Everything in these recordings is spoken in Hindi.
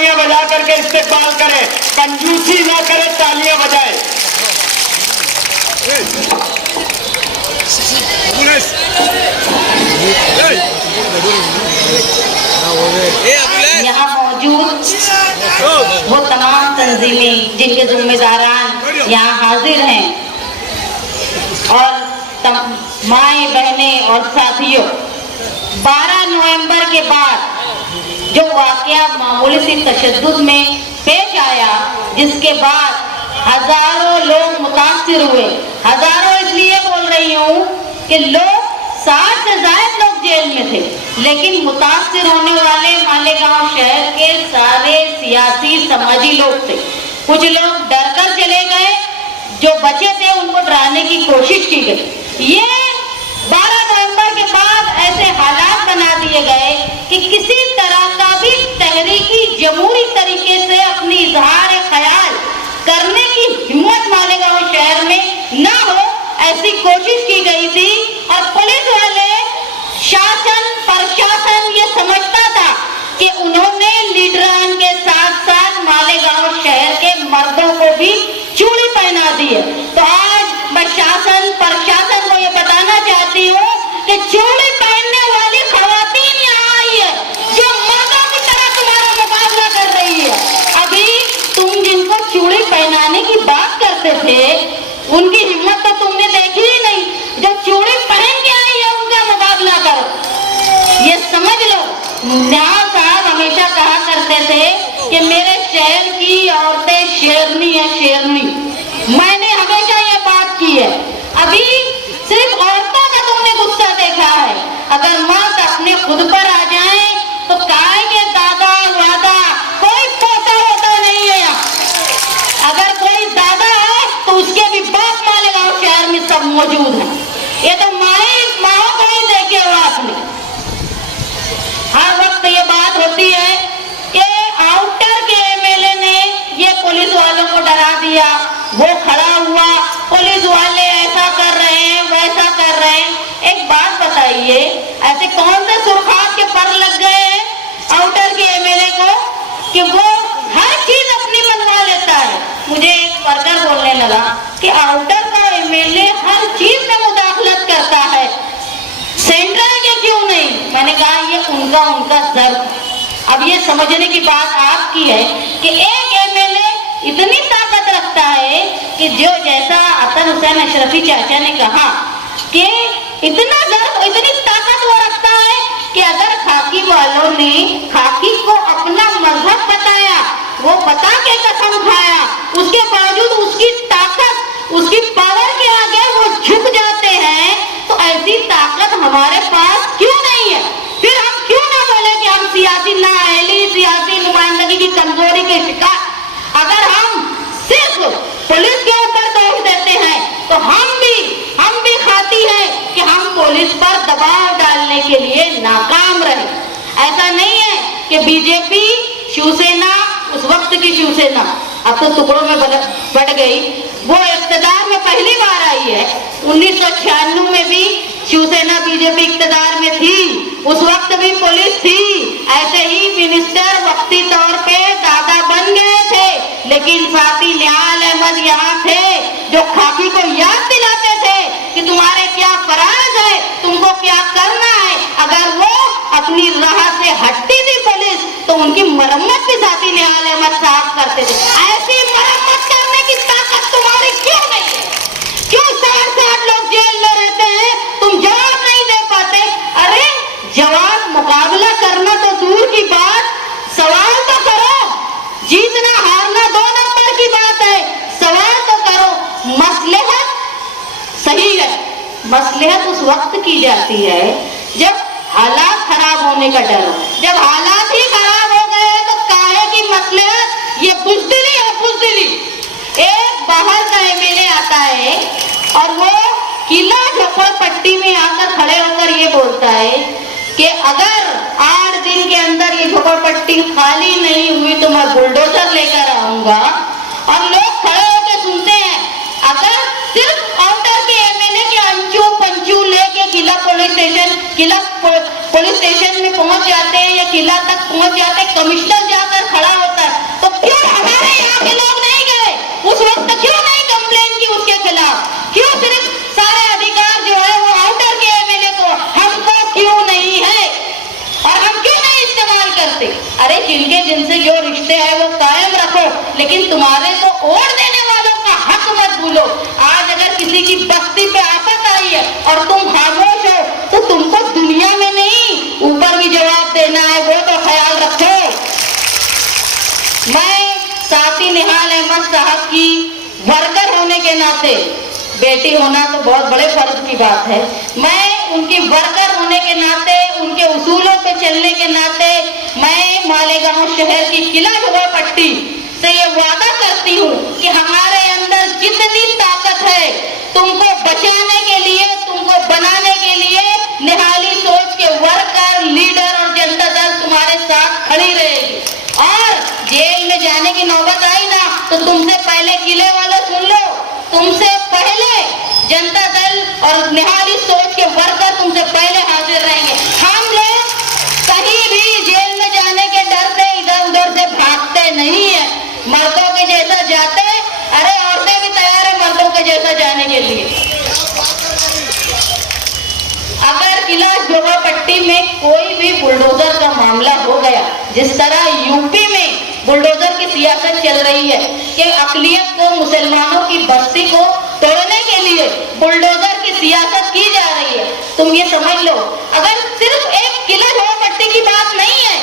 तालियां बजा करके इस्तेकबाल करें, कंजूसी ना करें, तालियां बजाएं। यहाँ मौजूद वो तमाम तंजीमें जिनके जिम्मेदारान यहाँ हाजिर हैं और माएँ बहनें और साथियों, 12 नवंबर के बाद जो वाकया मामूली सी तशद्दुद में पेश आया, जिसके बाद हजारों लोग मुतासिर हुए। हजारों इसलिए बोल रही हूँ कि लोग 60 से ज्यादा लोग जेल में थे, लेकिन मुतासिर होने वाले मालेगांव शहर के सारे सियासी समाजी लोग थे। कुछ लोग डर कर चले गए, जो बचे थे उनको डराने की कोशिश की गई। ये 12 नवंबर के बाद ऐसे हालात बना दिए गए कि किसी तरह का भी तहरीकी जमहूरी तरीके से अपनी इजहार ख्याल करने की हिम्मत मालेगांव शहर में ना हो, ऐसी कोशिश की गई थी। और पुलिस वाले, शासन प्रशासन ये समझता था कि उन्होंने लीडरान के साथ साथ मालेगांव शहर के मर्दों को भी चूड़ी पहना दी है। तो आज मैं शासन प्रशासन को ये बताना चाहती हूँ कि चूड़ी पहनने वाली खवातीन यहाँ आई है, जो मर्दों की तरह तुम्हारा मुकाबला कर रही है। अभी तुम जिनको चूड़ी पहनाने की बात करते थे, उनकी हिम्मत तो तुमने देखी ही नहीं। जो चूड़ी पहन के आई है उनका मुकाबला करो। ये समझ लो, न्याय साहब हमेशा कहा करते थे कि मेरे शहर की औरतें शेरनी है, शेरनी। मैंने हमेशा ये बात की है। अभी सिर्फ औरतों का तुमने गुस्सा देखा है, अगर मर्द अपने खुद पर आ जाए तो काय के दादा वादा, कोई पोता होता नहीं है यहाँ। अगर कोई दादा है तो उसके भी बाप मालेगांव शहर में सब मौजूद है। ये तो माओ को ही देखे हो आपने। हर वक्त ये बात होती है कि आउटर के एमएलए ने ये पुलिस वालों को डरा दिया, वो खड़ा हुआ, पुलिस वाले ऐसा कर रहे हैं, वैसा कर रहे हैं। एक बात बताइए, ऐसे कौन से सुरखात के पर लग गए हैं आउटर के एमएलए को कि वो हर चीज अपनी मनवा लेता है। मुझे एक वर्कर बोलने लगा कि आउटर का एमएलए हर चीज में मुदाखलत करता है, सेंट्रल के क्यों नहीं? मैंने कहा ये उनका जर्फ। अब ये समझने की बात आपकी है कि एक एमएलए इतनी ताकत रखता है कि जो जैसा अतर हुसैन अशरफी चाचा ने कहा कि इतना जर्फ, इतनी ताकत वो रखता है कि अगर खाकी वालों ने खाकी को अपना मजहब बताया, वो बता के कसम खाया, उसके बावजूद उसकी ताकत, उसकी पावर के आगे वो झुक जाते हैं। तो ऐसी ताकत हमारे पास क्यों नहीं है? फिर हम क्यों ना बोले कि हम सियासी नाअहली, सियासी नुमाइंदगी की कमजोरी के शिकार। अगर हम सिर्फ पुलिस के ऊपर दोष देते हैं तो हम भी खाती हैं कि हम पुलिस पर दबाव डालने के लिए नाकाम रहे। ऐसा नहीं है कि बीजेपी, शिवसेना, उस वक्त की शिवसेना अब तो टुकड़ों में बट गई, वो इख्तिदार में पहली बार आई है। 1996 में भी शिवसेना बीजेपी इख्तिदार में थी, उस वक्त भी पुलिस थी। ऐसे ही मिनिस्टर वक्ती तौर पे दादा बन गए थे, लेकिन साथी निहाल अहमद यहाँ थे जो खाकी को याद दिलाते थे कि तुम्हारे क्या फराज है, तुमको क्या करना है। अगर वो अपनी राह से हटती थी पुलिस तो उनकी मरम्मत भी साथी निहाल अहमद साहब करते थे। ऐसी मरम्मत करने की ताकत तुम्हारी क्यों नहीं है? क्यों 60 लोग जेल में रहते हैं, तुम जवाब नहीं दे पाते? अरे जवाब, मुकाबला करना तो दूर की बात, सवाल तो करो। जीतना हारना 2 नंबर की बात है, सवाल तो करो। मसलहत सही है, मसलहत उस वक्त की जाती है जब हालात खराब होने का डर हो। जब हालात ही खराब हो गए तो काहे की मसलहत? ये बुज़दिली है, बुज़दिली। एक बाहर का एमएलए आता है और वो किला झोपड़पट्टी में आकर खड़े होकर ये बोलता है कि अगर 8 दिन के अंदर ये झोपड़पट्टी खाली नहीं हुई तो मैं बुलडोजर लेकर आऊंगा। और लोग खड़े होकर सुनते हैं। अगर सिर्फ आउटर के एमएलए के अंचू पंचू लेके किला पुलिस स्टेशन में पहुंच जाते हैं या किला तक पहुंच जाते, कमिश्नर जाकर खड़ा होता जिनके जिनसे जो रिश्ते हैं वो कायम रखो, लेकिन तुम्हारे को वोट देने वालों का हक मत भूलो। आज अगर किसी की बस्ती पे आफत आई है और तुम खामोश हो तो तुमको दुनिया में नहीं ऊपर भी जवाब देना है, वो तो ख्याल रखो। मैं साथी निहाल अहमद साहब की वर्कर होने के नाते, बेटी होना तो बहुत बड़े फर्ज की बात है, मैं उनकी वर्कर होने के नाते, उनके उसूलों पे चलने के नाते मैं मालेगांव शहर की किला झोपड़पट्टी से ये वादा करती हूँ कि हमारे अंदर जितनी ताकत है तुमको बचाने के लिए, तुमको बनाने के लिए निहाली सोच के वर्कर, लीडर और जनता दल तुम्हारे साथ खड़ी रहेगी। और जेल में जाने की नौबत आई ना तो तुमसे पहले किले वाले सुन लो, तुमसे पहले जनता दल और निहाली सोच के वर्कर तुमसे पहले हाजिर रहेंगे। हम लोग कहीं भी जेल में जाने के डर से इधर उधर से भागते नहीं है, मर्दों के जैसा जाते, अरे औरतें भी तैयार है मर्दों के जैसा जाने के लिए। अगर किला झोपड़पट्टी में कोई भी बुलडोजर का मामला हो गया, जिस तरह यूपी में बुलडोजर की सियासत चल रही है कि अकलियत को, मुसलमानों की बस्ती को तोड़ने के लिए बुलडोजर की सियासत की जा रही है, तुम ये समझ लो। अगर सिर्फ एक किला झोपड़पट्टी की बात नहीं है,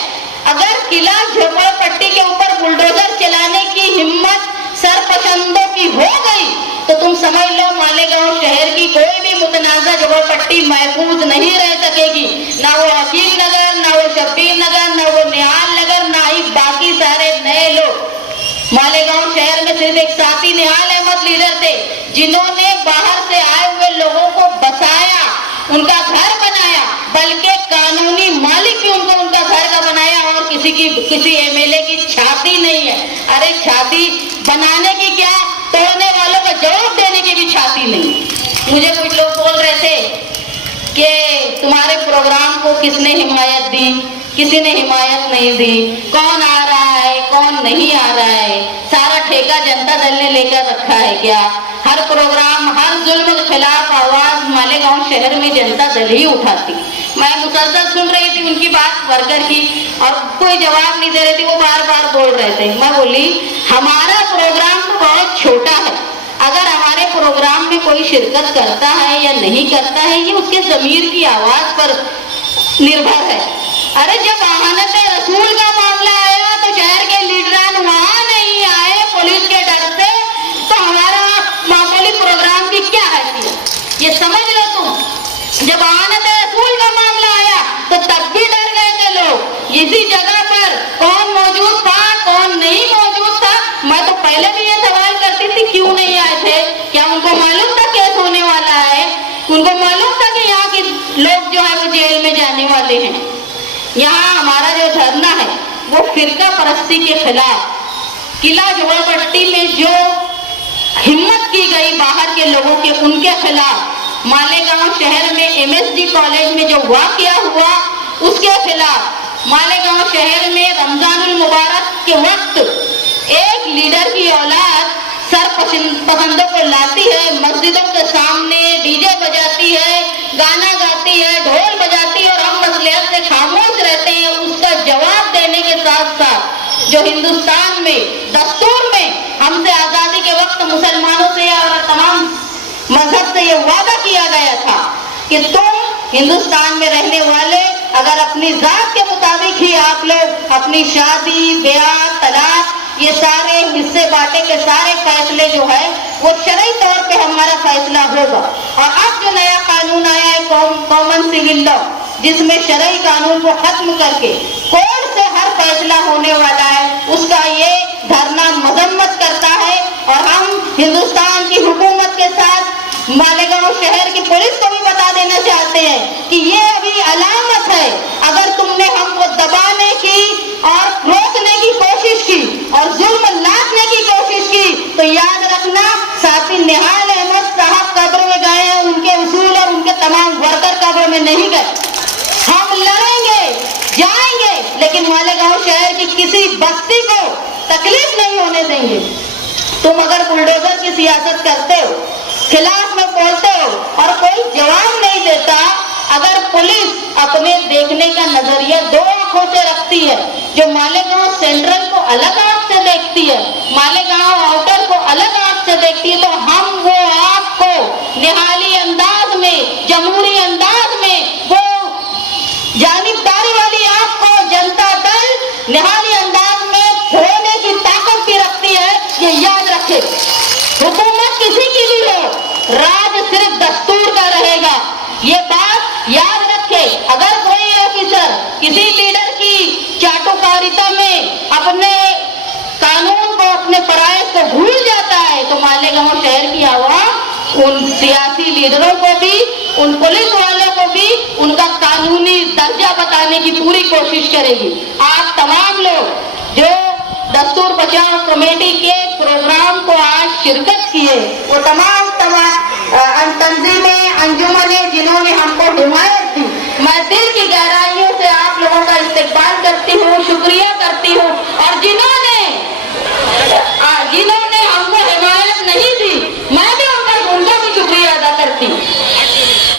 अगर किला झोपड़पट्टी के ऊपर बुलडोजर चलाने की हिम्मत सरपसंदों की हो गई तो तुम समझ लो मालेगांव शहर की कोई भी मुतनाज़ा झोपड़पट्टी महफूज नहीं रह सकेगी। ना वो हकीम नगर, ना वो शब्बीर नगर, ना वो निहाल नगर, ना ही बाकी सारे नए लोग। मालेगांव शहर में सिर्फ एक साथी निहाल अहमद लीडर थे जिन्होंने बाहर से आए हुए लोगों को बसाया, उनका घर बनाया, बल्कि कानूनी मालिक भी उनको उनका घर का बनाया। और किसी एमएलए की छाती नहीं है। अरे छाती बनाने की क्या, तोड़ने वालों का जवाब देने की भी छाती नहीं। मुझे कुछ लोग बोल रहे थे कि तुम्हारे प्रोग्राम को किसने हिमायत दी, किसी ने हिमायत नहीं दी, कौन आ रहा है कौन नहीं आ रहा है, सारा ठेका जनता दल ने लेकर रखा है क्या? हर प्रोग्राम, हर जुल्म के खिलाफ आवाज मालेगांव शहर में जनता दल ही उठाती। मैं मुसलसल सुन रही थी उनकी बात वर्कर की और कोई जवाब नहीं दे रही थी, वो बार बार बोल रहे थे। मैं बोली हमारा प्रोग्राम तो बहुत छोटा है, अगर हमारे प्रोग्राम में कोई शिरकत करता है या नहीं करता है ये उसके ज़मीर की आवाज पर निर्भर है। अरे जब अमानत रसूल का मामला आया तो शहर के लीडरान वहां नहीं आए पुलिस के डर से, तो हमारा मामूली प्रोग्राम की क्या हैसियत, ये समझ लो तुम। जब अमानत रसूल का मामला आया तो तब भी डर गए थे लोग। इसी जगह पर कौन मौजूद था कौन नहीं मौजूद था, मैं तो पहले भी ये सवाल करती थी क्यों नहीं आए थे। क्या उनको मालूम था केस होने वाला है? उनको मालूम था कि यहाँ के लोग जो है वो जेल में जाने वाले हैं। यहाँ हमारा जो धरना है वो फिरका परस्ती के खिलाफ, किला झोपड़पट्टी में जो हिम्मत की गई बाहर के लोगों के, उनके खिलाफ, मालेगांव शहर में एमएसडी कॉलेज में जो वाकया हुआ उसके खिलाफ, मालेगांव शहर में रमजानुल मुबारक के वक्त एक लीडर की औलाद सरपसंदों को लाती है, मस्जिदों के सामने डीजे बजाती है, गाना गाती है, ढोल बजाती है और हम मसलियत से खामोश रहते हैं। उसका जवाब देने के साथ साथ जो हिंदुस्तान में दस्तूर में हमसे आजादी के वक्त मुसलमानों से और तमाम मजहब से ये वादा किया गया था कि तुम हिंदुस्तान में रहने वाले अगर अपनी जात के मुताबिक ही आप लोग अपनी शादी, ब्याह, तलाक, ये सारे हिस्से बांटे के सारे फैसले जो है वो शरई तौर पे हमारा फैसला होगा। और अब जो नया कानून आया है कॉमन सिविल लॉ, जिसमें शरई कानून को खत्म करके कोर्ट से हर फैसला होने वाला है, उसका ये धरना मजम्मत करता है। और हम हिंदुस्तान की हुकूमत के साथ मालेगांव शहर की पुलिस को भी बता देना चाहते हैं कि ये अभी अलामत है। अगर तुमने हमको दबाने की और रोकने की कोशिश की और जुल्म लादने की कोशिश की तो याद रखना साथी निहाल अहमद साहब कब्र में गए हैं, उनके उसूल और उनके तमाम वर्कर कब्र में नहीं गए। हम लड़ेंगे, जाएंगे, लेकिन मालेगांव शहर की किसी बस्ती को तकलीफ नहीं होने देंगे। तुम अगर बुलडोजर की सियासत करते हो, खिलाफ में बोलते हो और कोई जवाब नहीं देता अगर पुलिस अपने देखने का नजरिया दो आंखों से रखती है, जो मालेगांव सेंट्रल को अलग आंख से देखती है, मालेगांव आउटर को अलग आंख से देखती है, तो हम वो आपको निहाली अंदाज में, जमहूरी अंदाज में, वो जानिबदारी वाली आपको जनता दल निहाली अंदाज में फोड़ने की ताकत भी रखती है, ये याद रखे। हुकूमत किसी की भी हो, राज सिर्फ दस्तूर का रहेगा, ये बात याद रखे। अगर कोई ऑफिसर किसी लीडर की चाटुकारिता में अपने कानून को, अपने फराइज को भूल जाता है, तो मालेगांव शहर की आवाम उन सियासी लीडरों को भी, उन पुलिस वालों को भी उनका कानूनी दर्जा बताने की पूरी कोशिश करेगी। आप तमाम लोग जो दस्तूर बचाओ कमेटी के प्रोग्राम को आज शिरकत किए, वो तमाम